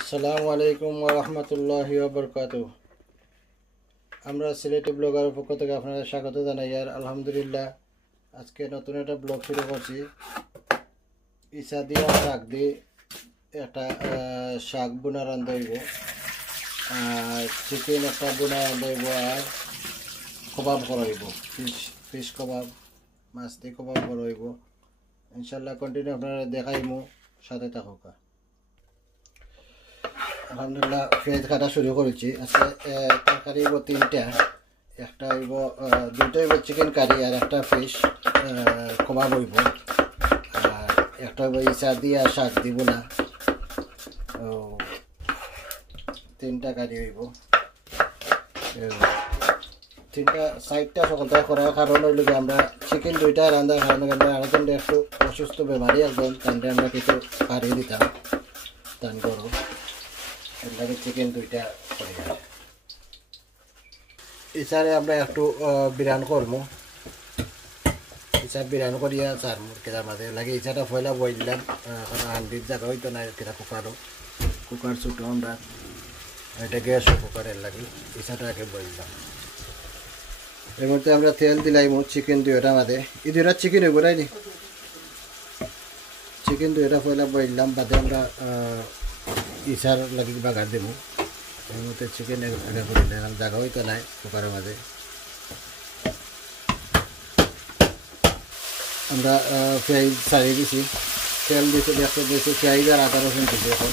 আসসালামু আলাইকুম ওয়া রাহমাতুল্লাহি ওয়া বারাকাতুহু। আমরা সিলেটি ব্লগারের পক্ষ থেকে আপনাদের স্বাগত জানাই। আর আলহামদুলিল্লাহ আজকে নতুন একটা ব্লগ শুরু করছি। ইসা দিয়া শাক দিয়ে একটা শাক বোনা রান্ধা হইব, আর চিকেন একটা বোনা রান্ধা হইব, আর কবাব করা হইব, ফিশ কবাব, মাছ দিয়ে কবাব করা হইব। ইনশাল্লাহ কন্টিনিউ আপনারা দেখাইমু, সাথে থাকুক। আলহামদুলিল্লাহ পেঁয়াজ কাটা শুরু করেছি। আজকে তরকারি হইব তিনটা, একটা হইব দুইটা হইব চিকেন কারি, আর একটা ফিশ কবাব হইব, আর একটা হইব ইসা দিয়া শাক দিব না, তিনটা কারি হইব। তিনটা সাইডটা সকলটা করার কারণ হইল যে আমরা চিকেন দুইটা রান্নার কারণে আমরা আরেকজন একটু অসুস্থ বেমারি একজন, তাহলে আমরা কিছু কারি দিতাম তান করো, এর চিকেন দুইটা করি। ইসারে আমরা একটু বিরান করবো, ইসা বিরান করিয়া চার কেটার মাঝে লাগে ইসাটা ফয়লা বইলাম, কারণ হান্ডির জায়গা হইতো না, কেটা কুকার ছোটো আমরা, এটা গ্যাস কুকারের লাগে ইসাটা আগে বইলাম। এর মধ্যে আমরা তেল দিলাম চিকেন দুইটা মাঝে, এই দুইটা চিকেন হইব তাই নি, চিকেন দুইটা ফয়লা বইলাম, বাদে আমরা ইসার লাগি বাগার দেবো। এর মধ্যে চিকেন আগে করে দিলাম, জায়গা হইতো নাই কুকারের মাঝে। আমরা পেঁয়াজ ছাড়িয়ে দিছি, তেল দিয়েছি, দেখতে দিয়েছি পেঁয়াজ আর আদা রসুন দিচ্ছি। এখন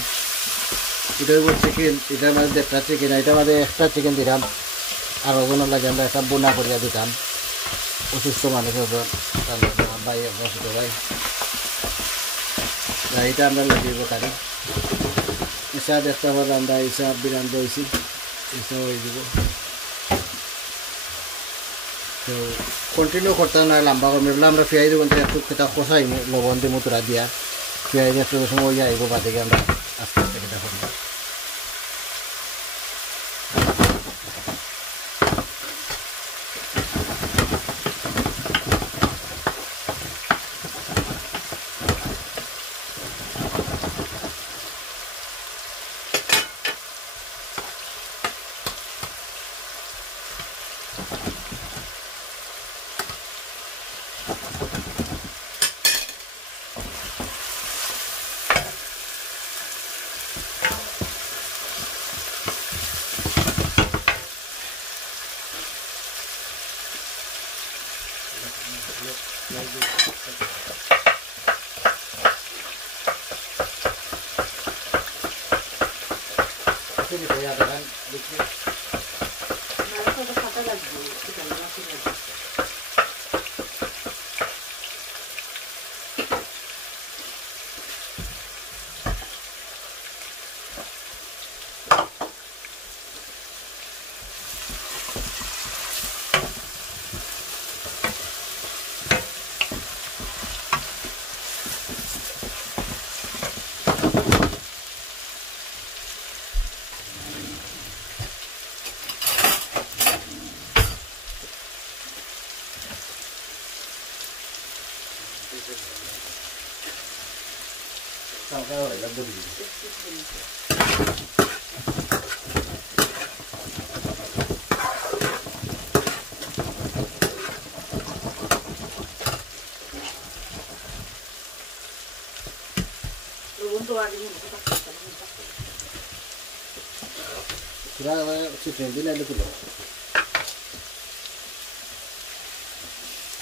এটার উপর চিকেন, এটার মধ্যে একটা চিকেন, এটার মধ্যে একটা চিকেন দিলাম, আর ওজনের লাগে আমরা একটা বোনা করিয়া দিতাম অসুস্থ মানুষের উপর, ভাই অসুস্থ ভাই, এটা আমরা লাগিব কারি। ইসা দেখতে পাবো আমরা ইসা বিরান বইছি, ইসা হয়ে যাব। তো কন্টিনিউ করতে না লম্বা করবো, এগুলো আমরা পেঁয়াজ দেবো একটু খেতা কষাই লবণ দিয়ে মতুরা দিয়া পেঁয়াজ একটু সময় আইব, বাদিকে আমরা আস্তে আস্তে খেতা করবো।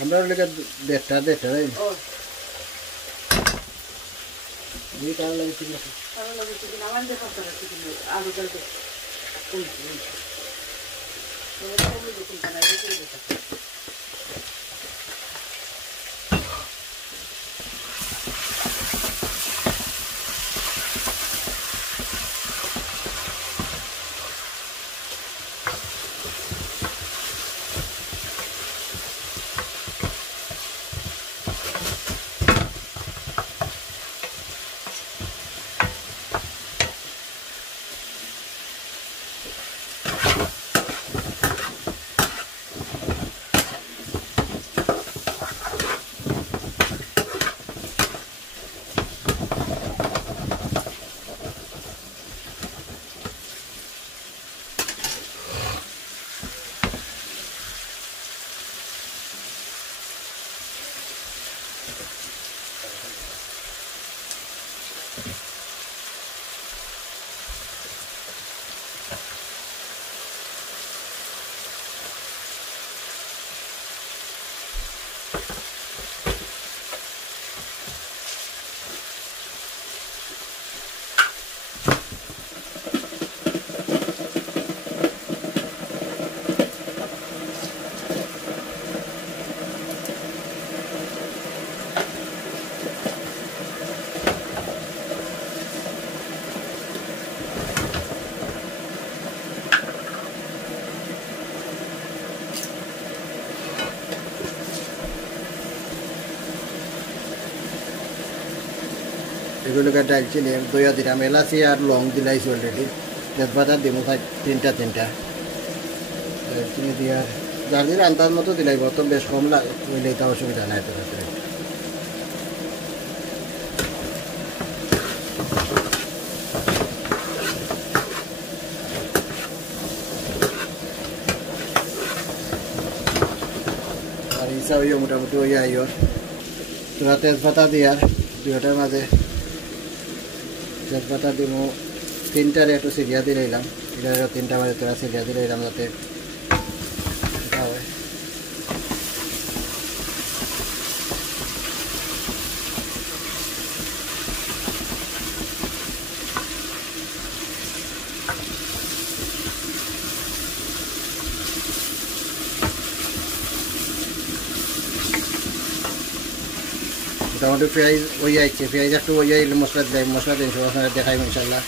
আমরা দেড়টা লাগে এগুলোকে ডালচিনি দইয়া দিলাম, এলাচি আর লং দিলাইছি অলরেডি। তেজপাতা দিব তিনটা দারচিনি দিয়ে যার দিন আন্দাজ মতো দিলাইব, তো বেশ কম হইলে এটা অসুবিধা নাই তাড়াতাড়ি। আর ইচ্ছা হইও মোটামুটি হইয়া আইও তোরা তেজপাতা দিয়ার দুটার মাঝে তেজপাতা দিব তিনটারে একটু সিরিয়া দিলাইলাম, এটা তিনটা মাঝে তোরা সিরিয়া দিলাইলাম যাতে হয়। মোটামুটি পেঁয়াজ ওই আইছে, পেঁয়াজ একটু ওই আইলে মশলা দিলাই, মশলা দিন আপনারা দেখাই ইনশাল্লাহ।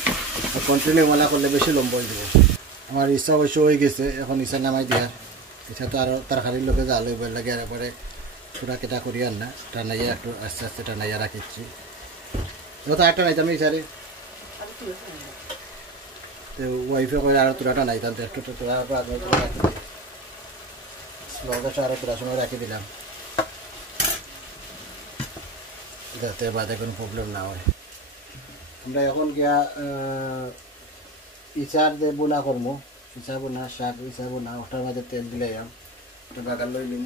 কন্টিনিউ মলা করলে বেশি লম্বা হয়ে যাবে। আমার ইচ্ছা অবশ্য হয়ে গেছে, এখন ইচ্ছা নামাই দিয়ার। ইচ্ছা তো আরও তরকারির লোকে জাল হইবার লাগে, আর পরে পুরা কেটা করি আর না টানাইয়া একটু আস্তে আস্তে টানাইয়া রাখিচ্ছি। যত আর টানাইতাম ইচ্ছারে তো ওয়াইফে করে আরও তোরা টানাইতাম, তো একটু তোরা রাখি স্লোগাছ আরও তোরা সময় রাখি দিলাম যাতে বাদে কোনো প্রবলেম না হয়। আমরা এখন গিয়া ইচার দিয়ে বোনা করবো, ইচা বোনা শাক, ইচা বোনা ওটার মাঝে তেল দিলাম, একটা বাগান লই নিব।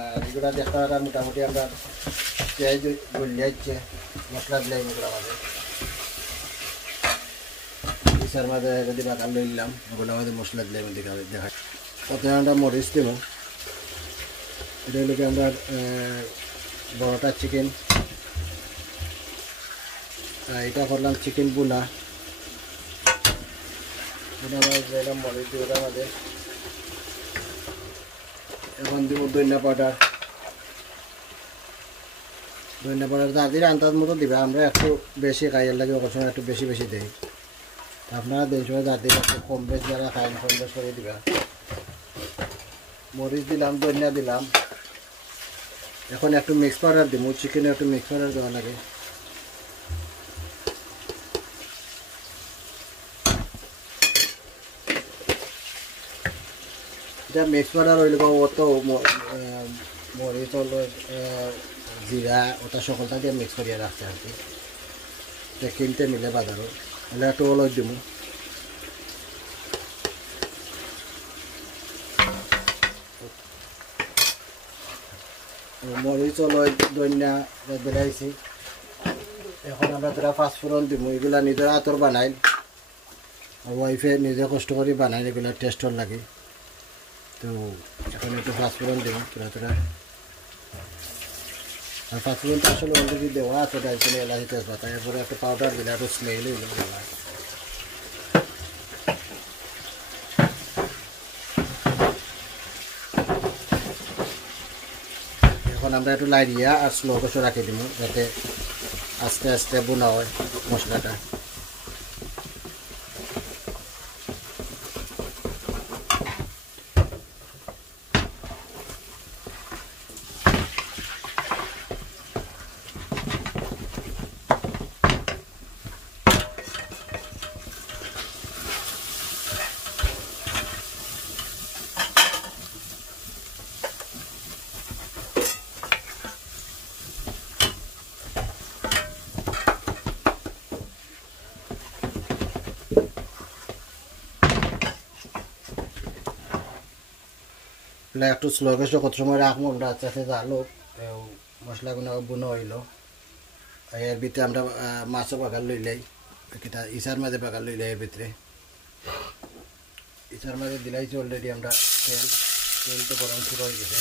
আর এগুলা দেখা মোটামুটি আমরা পেঁয়াজ গলিয়াচ্ছে, মশলা দিলাম এগুলো মাঝে, ইচার মাঝে যদি বাগান লই নিলাম ওগুলো মাঝে মশলা দিলাম দেখা। প্রথমে আমরা মরিচ দেবো, এটা হলো আমরা বড়টা চিকেন, এটা করলাম চিকেন বোনা, দিলাম মরিচ দিয়ে ওটার মাঝে। এখন দিব ধনিয়া পাউডার, যার দিলে আন্দাজ মতো দিবা, আমরা একটু বেশি খাইয়ের লাগে ওখানে সময় একটু বেশি দিই, আপনারা দেন সময় যার দিলে একটু কম বেশ যারা খাই কম বেশ করে দিবা। মরিচ দিলাম, ধনিয়া দিলাম। এখন একটু মিক্স পাউডার দিব, চিকেনে একটু মিক্স পাউডার দেওয়া লাগে। এটা মিক্স পাউডার হইলে অত মরিচ হলো জিরা ওটা সকলটা দিয়ে মিক্স করিয়া রাখতে আর কি, এটা কিনতে মিলে বাজারও, হলে একটু অলস দিব। মরিচ অলস ধনিয়া বেলাইছি। এখন আমরা তোরা পাঁচফোড়ন দিব, এগুলা নিজের হাতর বানাই, ওয়াইফে নিজে কষ্ট করে বানাই, এগুলো টেস্টর লাগে। তো এখন একটু পাঁচফোড়ন দেবো তোরা। আর পাঁচফোড়নটা আসলে অলরেডি দেওয়া আছে দারচিনি এলাচি তেজপাতা, এরপরে একটা পাউডার দিলে একটু স্মেল হইলো ভালো। এখন আমরা একটু লাইরিয়া আর স্লো করে রাখি দিব যাতে আস্তে আস্তে বোনা হয় মশলাটা। একটু স্লো গ্যাসে কত সময় রাখবো আমরা, আস্তে আস্তে জালো মশলাগুলো বুনো হইলো। এর ভিতরে আমরা মাছও বাগার লইলাই, কিটা ইচার মাঝে বাগার লইলাই, এর ভিতরে ইচার মাঝে দিলাইছি অলরেডি আমরা তেল তো গরম শুরু হয়ে গেছে।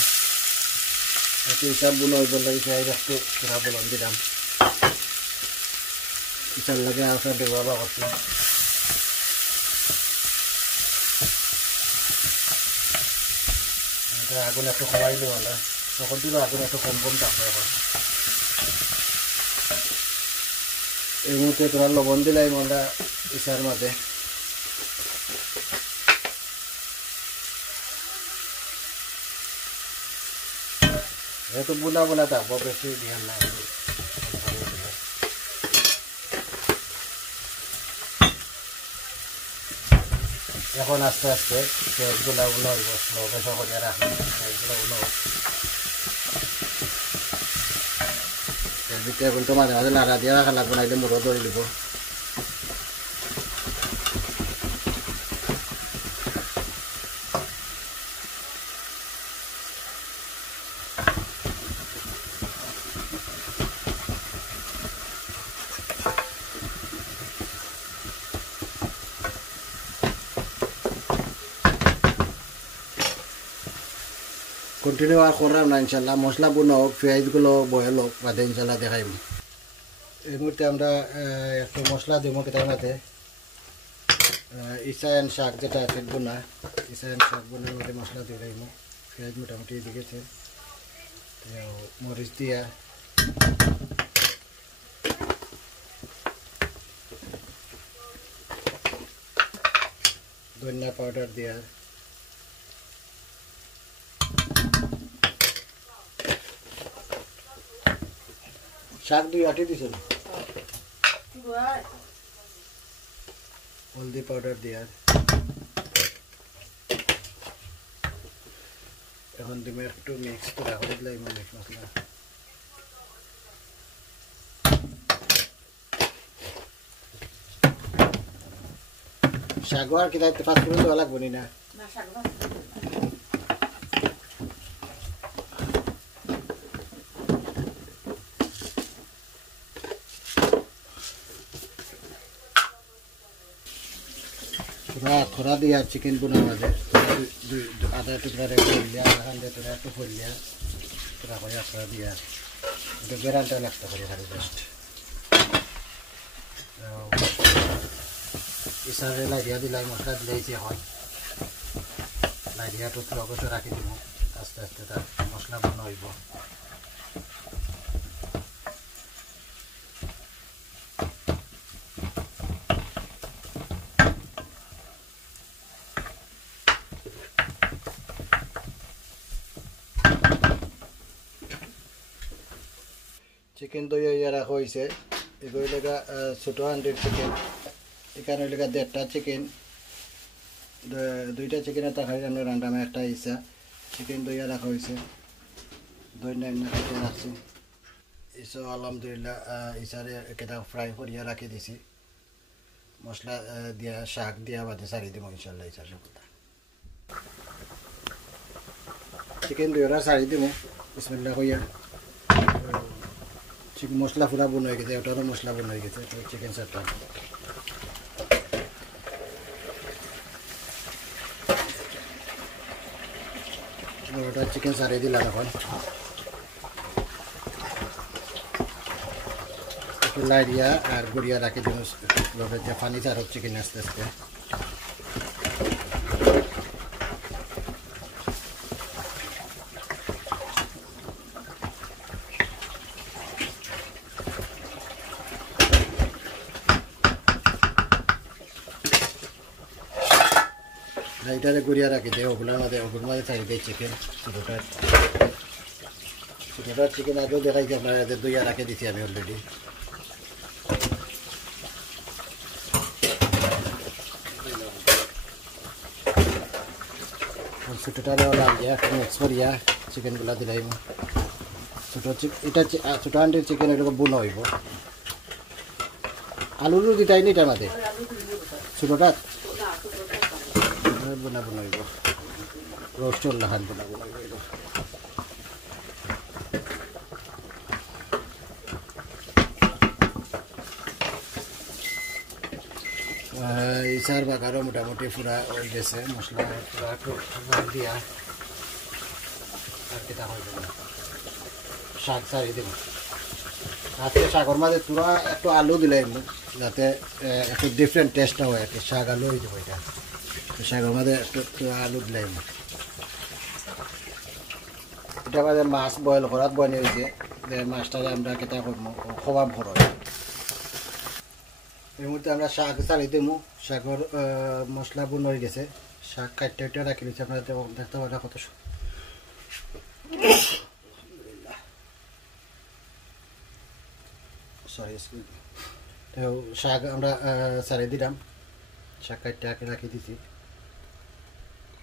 একটু ইচার বুনো হইব লাগে, একটু পুরা বলন দিলাম, ইচার লাগে আসা ব্যবহার করছি। আগুন একটু কমাই দেবো না, তখন দিল আগুন একটু কম থাকবে। এখন এই মুহূর্তে তোরা লবণ দিলাই আমরা ইচার মাঝে। যেহেতু বোনা থাকবো বেশি ধ্যান নাই, এখন আস্তে আস্তে পেঁয়াজগুলো উলো হইব, স্লো গ্যাসে করে রাখবো। পেঁয়াজগুলো উলো এর ভিতরে কিন্তু মাঝে মাঝে নাড়া দিয়ে রাখা লাগবে, নাইলে মুড়ো ধরে দিব। কন্টিনিউ আর করলাম না, ইনশাল্লাহ মশলা বুনো হোক, পেঁয়াজগুলো বয়েল হোক, বাদে ইনশাল্লাহ দেখাইব। এই মুহূর্তে আমরা একটু মশলা দিব কেটার মধ্যে। ইসায়ান শাক যেটা আছে বোনা, ইসায়ান শাক বোনার মধ্যে মশলা দিয়ে রাখব। পেঁয়াজ মোটামুটি দিকেছে, মরিচ দিয়া ধনিয়া পাউডার দিয়া শাক 2 আটি দিছিল, হলদি পাউডার দিয়া এখন দিমে একটু মিক্স করে হলুদ লাগবে মিক্স মশলা। শাক আর কি দায়িত্ব ফাঁস করে দেওয়া লাগবো না? थोड़ा दिया चिकन बुना माजे आधा टुकड़ा रे खोल लिया, आधा टुकड़ा तो खोल लिया, थोड़ा कोई थोड़ा दिया तो बेरांटा लगता है हमारे बेस्ट। इस सारे लाइडिया दिलाई मसला दिलाई से হয় लाइडिया तो थोड़ा को तो রাখি দিব, আস্তে আস্তে তা মশলা বনা হইব। চিকেন দই রাখা হয়েছে, এগুলো লেগা ছোটো হান্ডির চিকেন, এখানে লেগা 1.5টা চিকেন, 2টা চিকেনের তরকারি রান্না একটা ইসা চিকেন দই রাখা হয়েছে, দই না কেটে রাখছি। ইসো আলহামদুলিল্লাহ ইসারে কেটা ফ্রাই করিয়া রাখি দিছি, মশলা দিয়া শাক দিয়া বাদে সারি দিব ইনশাল্লাহ। ইসার কথা চিকেন দইরা সারি দিব বিসমিল্লাহ কইয়া। চিকেন মশলা পুরা বোন হয়ে গেছে, ওটারও মশলা বোন হয়ে গেছে চিকেন সারটা। ওটা চিকেন সারিয়ে দিলাম, এখন একটু লাইডিয়া আর গুড়িয়া রাখি দিব, পানি সার হোক চিকেন আস্তে আস্তে। এটারে গুড়িয়া রাখি দেয়, ওগুলোর মাঝে ছাড়ি দেয় চিকেন। ছোটোটার চিকেন আগেও দেখাইছি আপনার, এদের দইয়া রাখে দিচ্ছি আমি অলরেডি। ছোটোটারে লাগিয়া মিক্স করিয়া চিকেনগুলা দিলাইব। এটা ছোটো হান্ডির চিকেন এরকম বুনো হইব, আলুরও দিতাইনি এটার মাঝে ছোটোটা বোনা বনাইব, রোস্টর লাহান বোনা বনাইব। ইসার বাগারও মোটামুটি পুরা হয়ে গেছে, মশলা পুরা একটু দিয়া আর কেটা হয়ে যাবে। শাক সারি দেব, আজকে শাকের মাঝে পুরা একটু আলু দিলে যাতে একটু ডিফারেন্ট টেস্টটা হয়, একটু শাক আলু হয়ে যাবে। এটা শাকের মাঝে একটু আলু দিলাম, এটা মাঝে মাছ বয়েল করাত বনে হয়েছে, যে মাছটাকে আমরা কেটা করবো খবাব ভর। এই মুহূর্তে আমরা শাক চালি দেবো, শাকের মশলা বোন হয়ে গেছে, শাক কাটতে রাখি দিচ্ছি, আপনারা দেখতে পারেন কত। সরি শাক আমরা চালি দিলাম, শাক কাটতে রাখি দিছি।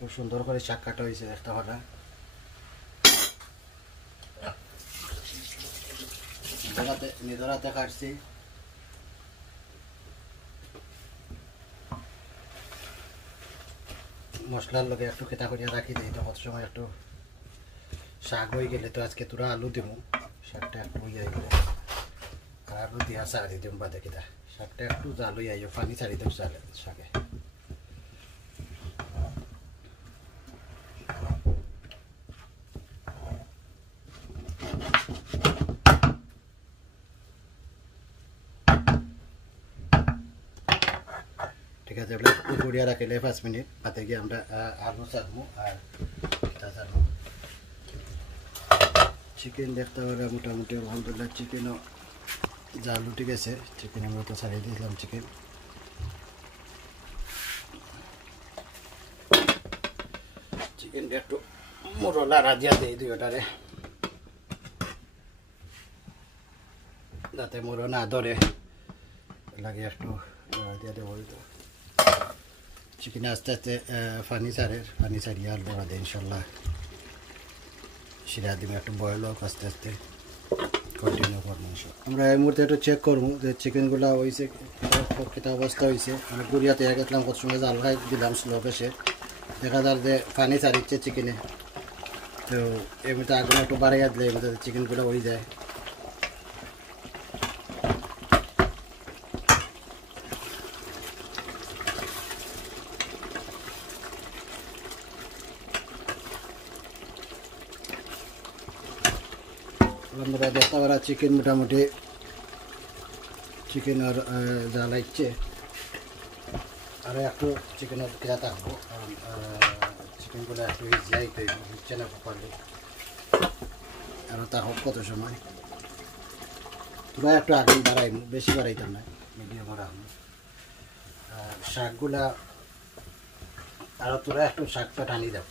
খুব সুন্দর করে শাক কাটা হয়েছে একটা ভাটা নিজের হাতে কাটছি। মশলার লগে একটু খেতা করিয়া রাখি দিই, তখন সময় একটু শাক হয়ে গেলে তো আজকে তোরা আলু দিব, শাকটা একটু হইয়া গেলে আর আলু দিয়া ছাড়ি দিম বাদে কিতা, শাকটা একটু জাল হইয়া পানি ছাড়ি দেব শাকে। ঠিক আছে, একটু গড়িয়া রাখিলে 5 মিনিট, তাতে গিয়ে আমরা আলু ছাড়বো আর কিতা ছাড়বো। চিকেন দেখতে পারে মোটামুটি আলহামদুলিল্লাহ চিকেনও জাল উঠে গেছে। চিকেন আমরা তো ছাড়িয়ে দিয়েছিলাম। চিকেনটা একটু মোরলা রাজিয়া দিই দুইটারে, যাতে মোরো না ধরে, লাগে একটু দিয়া দেবো। চিকেন আস্তে আস্তে পানি ছাড়িয়ে আর বড়া দেয় ইনশাল্লাহ। শিরা দিবে একটু বয়েল হোক, আস্তে আস্তে কন্টিনিউ করবো। আমরা এই মুহূর্তে একটু চেক করবো যে চিকেনগুলো হয়েছে কেটা অবস্থা হয়েছে। আমি গুড়িয়াতে গেছিলাম, কত সময় জাল খাই দিলাম স্লো পেশে, দেখা যার যে পানি ছাড়িচ্ছে চিকেনে। তো এর মধ্যে আগুন একটু বাড়াইয়া দিলে এর মধ্যে চিকেনগুলো হয়ে যায়। আমরা দেখতে পারা চিকেন মোটামুটি চিকেনের জ্বালাইছে, আর একটু চিকেনের খেয়া থাকবো, চিকেনগুলো একটু ইজিয়াইতে হচ্ছে না পারলে আরও তা হোক কত সময়। তোরা একটু আগুন বাড়াইম, বেশি বাড়াইতাম না, মিডিয়াম রাখবো। আর শাকগুলা আরও তোরা একটু শাকটা টানি দেব,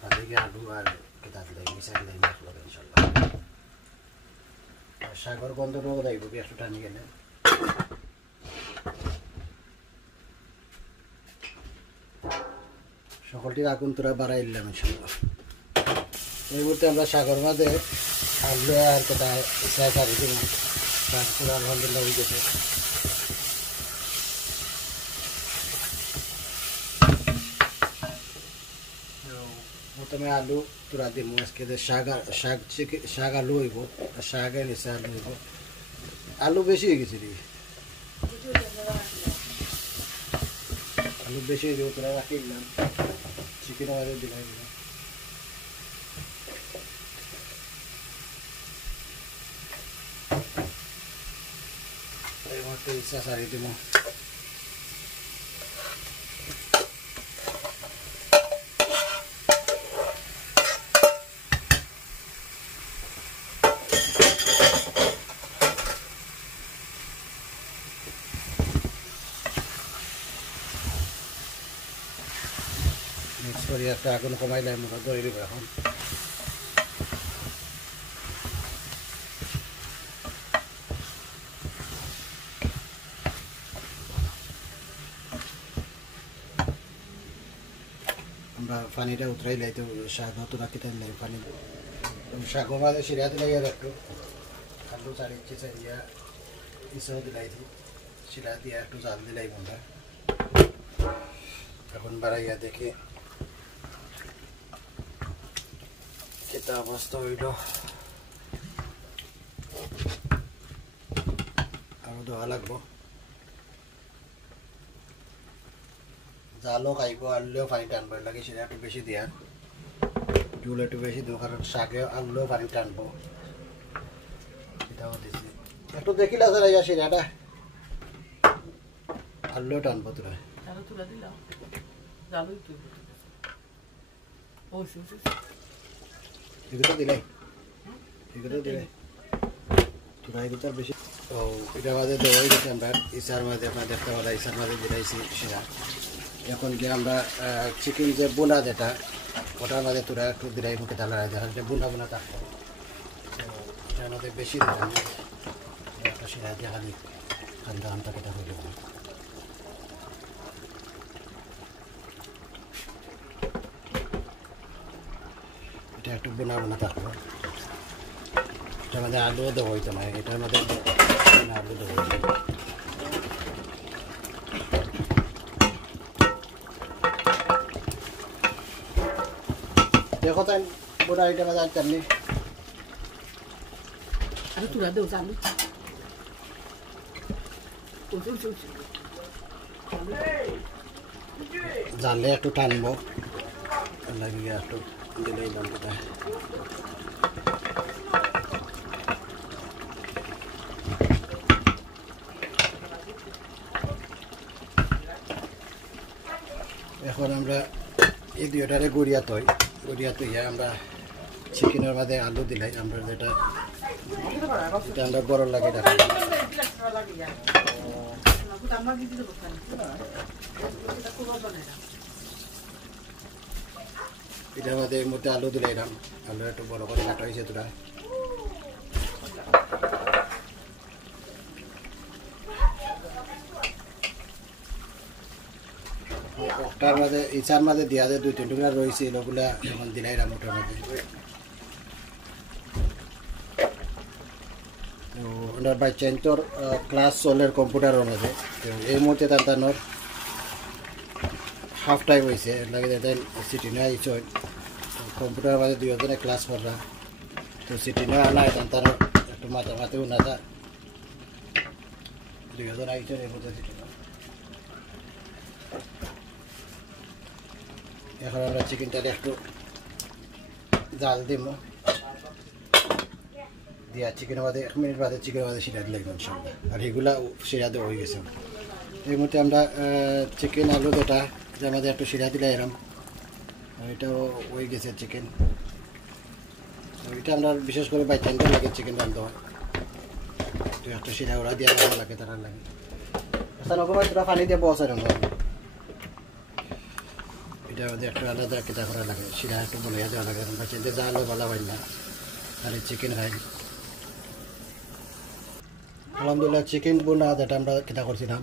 তাদেরকে আলু আর কেতা দিলাই মিশা দিলাই মাখলো ইনশাল্লাহ। শাকের গন্ধটাও দেখবো একটু টানি গেলে। সকলটির আগুন তোরা বাড়াই দিলাম ইনশাল্লাহ। এই মুহূর্তে আমরা শাকের মাঝে আলু আর কেটা ছাড়ি দিব। শাক পুরো আলহামদুলিল্লাহ হয়ে গেছে। প্রথমে আলু তোরা দিব, আজকে শাক আলু হইব, শাকের নিচে আলু হইব। আলু বেশি হয়ে গেছে রে, আলু বেশি হয়ে যাব, তোরা রাখি দিলাম। চিকেন আমাদের দিলাই দিলাম। এই মুহূর্তে ইচ্ছা সারি দিব। মিক্স করি একটা আগুন কমাইলে আমরা ধরে দেবো এখন। আমরা পানিটা উতরাই লাই, তো শাক হতো রাখি তাই পানি শাক মাঝে সিরা দিলাই আর একটু আলু চাড়িয়া ইসাও দিলাই, সিরা দিয়া একটু জাল দিলাই আমরা। এখন বাড়াইয়া দেখে কেটা অবস্থা হইল। আরো দেওয়া লাগবো, জালও খাইব, আলুলেও পানি টানবো, লাগে সেটা একটু বেশি দিয়া, জুল একটু বেশি দেবো, কারণ শাকে আলুলেও পানি টানবো। এটাও দিছি একটু দেখিলা স্যার, ইয়া সেটা আলুলেও টানবো। তোরা এগুলো দিলাই, তোরা এগুলো বেশি। তো এটা মাঝে দেওয়াই গেছে আমরা ইসার মাঝে, আপনার দেখতে পারা ইসার মাঝে দিলাইছি সেটা। এখন যে আমরা চিকেন যে বোনা যেটা, ওটার মাঝে তোরা একটু দিলাই মুখে তালা দেখা যায় বোনা থাকতো, এটার মধ্যে বেশি দিলাম একটা সেরা দিয়ে খালি ঠান্ডা আমটা কেটা হয়ে যাবে। এটা একটু বোনা বোনা থাকবে। এটার মধ্যে আলুও দেবো হইতো না, এটার মধ্যে আলু দেবো। দেখো তাই বোনা এটার মধ্যে আর চাটনি আলু তুলা দেও আলু জানলে একটু টানবো লাগিয়ে একটু দিলেই দামটা। এখন আমরা এই দুইটারে গড়িয়া তৈয়া আমরা চিকেনের মধ্যে আলু দিলাই আমরা যেটা আমরা গরম লাগে রাখি। এটার মধ্যে এর মধ্যে আলু দিলাইলাম, আলু একটু বড় করে কাটা হয়েছে তোরা। ওটার মধ্যে ইচার মধ্যে দিয়া যায় 2-3 টুকরা রয়েছে, এগুলা এখন দিলাইলাম ওটার মধ্যে। তো ওনার বাই চেঞ্জর ক্লাস চলের কম্পিউটারের মধ্যে। তো এই মুহূর্তে তার হাফ টাইম হয়েছে, লাগে তাই সিটি না আইসন কম্পিউটারের মধ্যে 2 জনে ক্লাস করলাম। তো সিটি না আনা তার একটু মাঝে উনা যা 2 জন আইসন এর মধ্যে সিটি। এখন আমরা চিকেনটাকে একটু জাল দিব দিয়া চিকেনের মধ্যে 1 মিনিট বাদে চিকেনের মধ্যে সিরা দিলাম ইনশাআল্লাহ। আর এগুলা সিরা দেওয়া হয়ে গেছে। এই মুহূর্তে আমরা চিকেন আলু যেটা যার মধ্যে একটু সিরা দিলে এরম, এটাও হয়ে গেছে চিকেন। এটা আমরা বিশেষ করে বাইচানটা লাগে চিকেন রান্ধতে হয়, তো একটা সিরা ওরা দিয়ে লাগে তারা লাগে। আচ্ছা নকমাই তোরা পানি দিয়ে বসা রঙ এটার মধ্যে একটু আলাদা কেটা করা লাগে, সিরা একটু বলিয়া দেওয়া লাগে। বাইচানতে যা আলো ভালো হয় না, আর চিকেন খাই। আলহামদুলিল্লাহ চিকেন বোনা যেটা আমরা কেটা করছিলাম,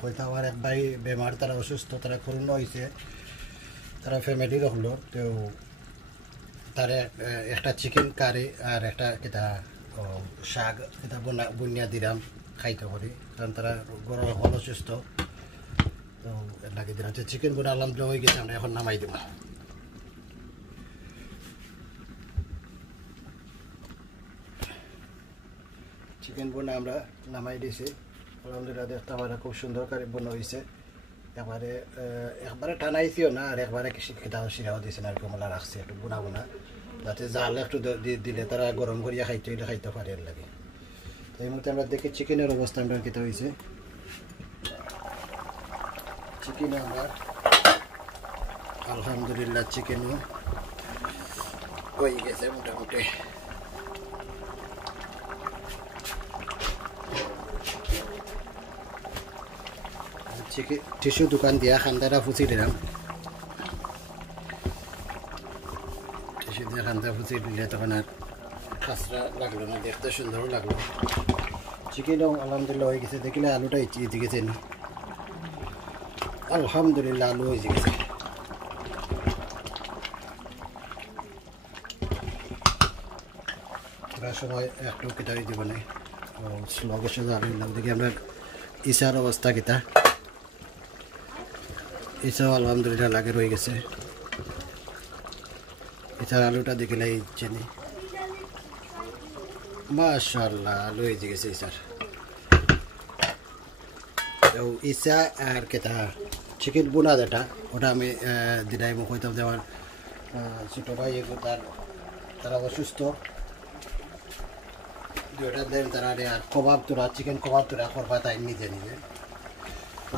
হয়তো আমার এক ভাই বেমার, তারা অসুস্থ, তারা করোনা হয়েছে, তারা ফ্যামিলি রাখলো। তো তারা একটা চিকেন কারি আর একটা কেটা শাক এটা বুনিয়া দিলাম খাইতে করি, কারণ তারা গরম হল অসুস্থ। তো লাগিয়ে দিলাম চিকেন বোনা আলহামদুলিল্লাহ হয়ে গেছে। আমরা এখন নামাই দেব। চিকেন বোনা আমরা নামাই দিয়েছি আলহামদুলিল্লাহ। দেখতে পারে খুব সুন্দর করে বোনা হয়েছে। একবারে টানাইছিও না, আর একবারে কেটাও সিরাও দিয়েছে না, কমলা রাখছে একটু বোনা বোনা, যাতে জাল একটু দিলে তারা গরম করিয়া খাইতে পারে এর লাগে। তো এই মুহূর্তে আমরা দেখি চিকেনের অবস্থা আমরা কেটা হয়েছে। চিকেন আমরা আলহামদুলিল্লাহ চিকেনও হয়ে গেছে মোটামুটি। টিস্যু দোকান দিয়া খান্দাটা ফুচি দিলাম, টিস্যু দিয়ে খান্দা ফুচি দিলে তখন আর খাসরা লাগলো না, দেখতে সুন্দরও লাগলো। চিকেনও আলহামদুলিল্লাহ হয়ে গেছে। দেখিলে আলুটা ইচি গেছে না, আলহামদুলিল্লাহ আলু হয়ে গেছে। এবার সময় একটু কেটা হয়ে দিব না, স্লগের সাথে আলু দেখি আমরা ইসার অবস্থা কেটা। এছাড়াও আলহামদুলিল্লাহ লাগে রয়ে গেছে। এছাড়া আলুটা দেখিলে চিনি মাশাআল্লাহ আলু হয়ে গেছে স্যার। তো ইসা আর কেটা চিকেন বোনা যেটা ওটা আমি দিদাই মুখ হইতাম দেওয়ার ছোটো ভাই তারা অসুস্থ, দুটা দেন তারা আর কবাব তোরা চিকেন কবাব তোরা করবা তাই নিজে নিজে।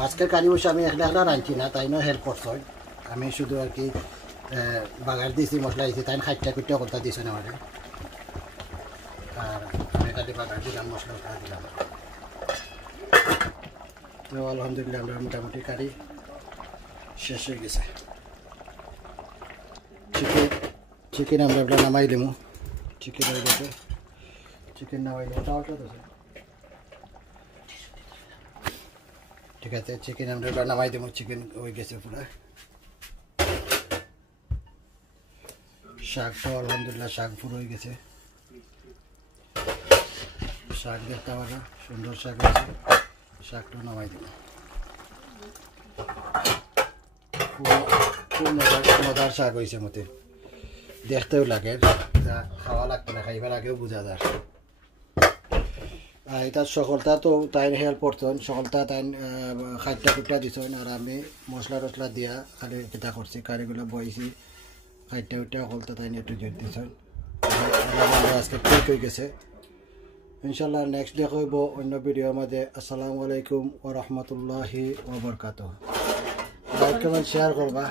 আজকের কারি বসে আমি একলা রাঁধছি না, তাই নয় হেল্প করছো। আমি শুধু আর কি বাগার দিয়েছি, মশলা দিয়েছি, তাই খাইটা কুটিয়া কথা দিয়েছে না আমাদের। আর আমি খালি বাগার দিলাম, মশলা দিলাম। তো আলহামদুলিল্লাহ আমরা মোটামুটি কারি শেষ হয়ে গেছে। চিকেন আমরা এগুলো নামাই দিমু। চিকেন হয়ে গেছে, চিকেন নামাই দেবো। ঠিক আছে, চিকেন আমরা এগুলো নামাই দেবো। চিকেন হয়ে গেছে পুরো শাকটা আলহামদুলিল্লাহ শাক পুরো হয়ে গেছে। শাক দেখতে পারা সুন্দর শাক আছে, শাকটা নামাই দিন। খুব মজার শাক হয়েছে মতে, দেখতেও লাগে, খাওয়া লাগতো না, খাইবার আগেও বোঝা যায়। এটা সকলটা তো তাই হেল্প করতেন, সকলটা তাই খাদ্য কুটা দিছেন, আর আমি মশলা টসলা দিয়া খালি কিতা করছি, কারিগুলো বইছি, খাদ্য উঠা সকলটা তাই একটু জোর দিছেন। আজকে ঠিক হয়ে গেছে। ইনশাল্লাহ নেক্সট দেখা হইব অন্য ভিডিওর মাঝে। আসসালামু আলাইকুম ওয়া রাহমাতুল্লাহি ওয়া বারাকাতুহু। লাইক কমেন্ট শেয়ার করবা।